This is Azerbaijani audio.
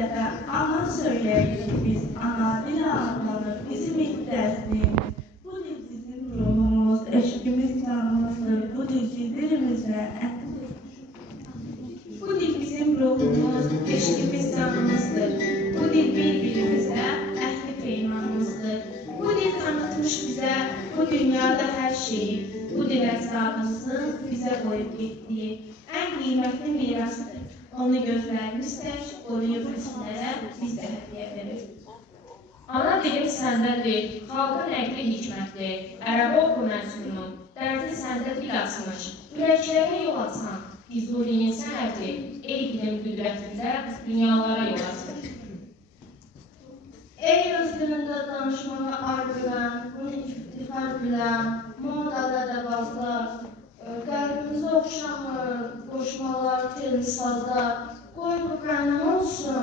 dəfə ana söyləyəcək biz, ana dil anlamı, bizim ihtiyacımız. Bu dil bizim ruhumuz, eşqimiz, canımızdır. Bu dil dilimizlə Bu dil bizim ruhumuz, eşqimiz, canımızdır. Bu dil bir-birimizlə əhli peymanımızdır. Bu dil tanıtmış bizə bu dünyada hər şeyi. Bu dil əcdadımızın bizə qoyub getdiyi ən qiymətli mirasıdır. Onu gözlərimiz tək qoruyub nəsillərə biz də hədiyyə verir. Ana dilim səndədir, xalqın əqli hikmətli, ərəb oxu mənsunum, dərdi səndə dil açmış, ürəklərə yol açan, Füzuliyin sənəti, ey dilim qüdrətində dünyalara yol açır. Ey öz dilində danışmağı arzulan, bunu iftixar bilən, modada da bazlar, qəlbimizi oxşamır, qoşmalar, telli sazlar, qoy bu qənim olsun,